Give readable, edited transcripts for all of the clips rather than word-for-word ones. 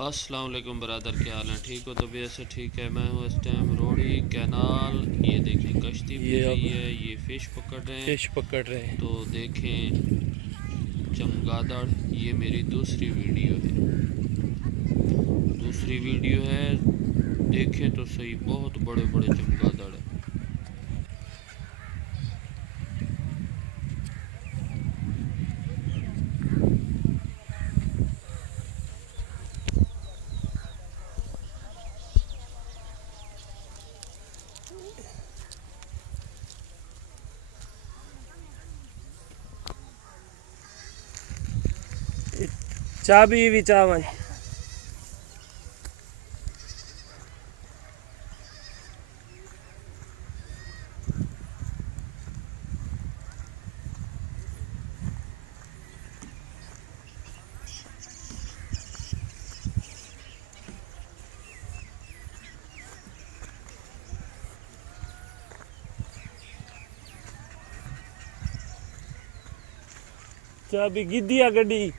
अस्सलाम वालेकुम ब्रदर, क्या हाल है? ठीक हो? तबीयत से ठीक है? मैं हूँ इस टाइम रोहड़ी कैनाल। ये देखें कश्ती फिर रही है, ये फ़िश पकड़ रहे हैं। तो देखें चमगादड़। ये मेरी दूसरी वीडियो है, देखें तो सही, बहुत बड़े बड़े चमगादड़ हैं। चाबी भी चावन चाबी गिद्दिया गड्डी।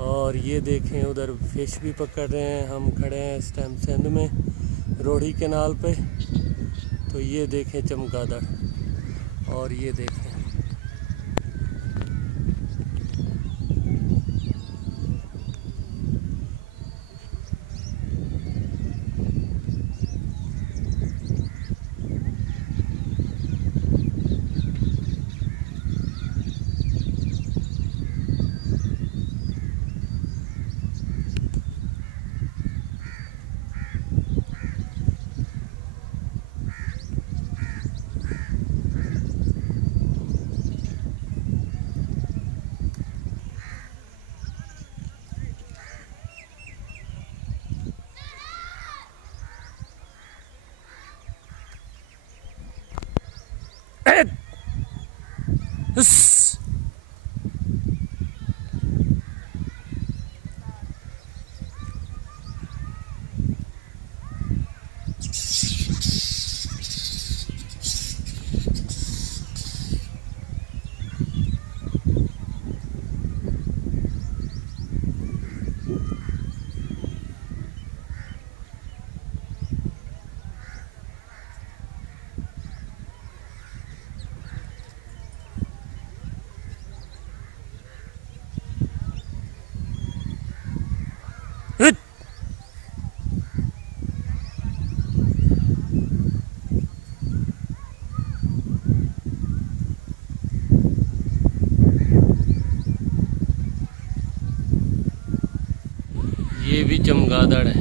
और ये देखें उधर फिश भी पकड़ रहे हैं। हम खड़े हैं इस टाइम सिंध में रोहड़ी कैनाल पे। तो ये देखें चमगादड़, और ये देखें ये भी चमगादड़ है।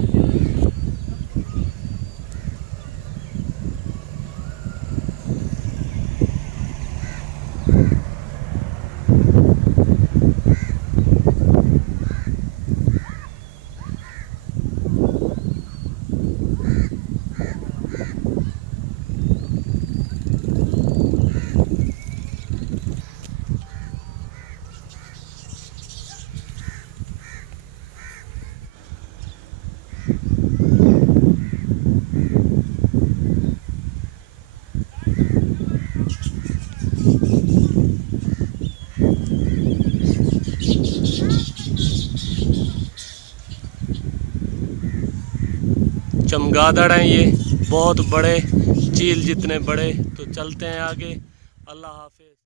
चमगादड़ हैं ये, बहुत बड़े, चील जितने बड़े। तो चलते हैं आगे। अल्लाह हाफ़िज़।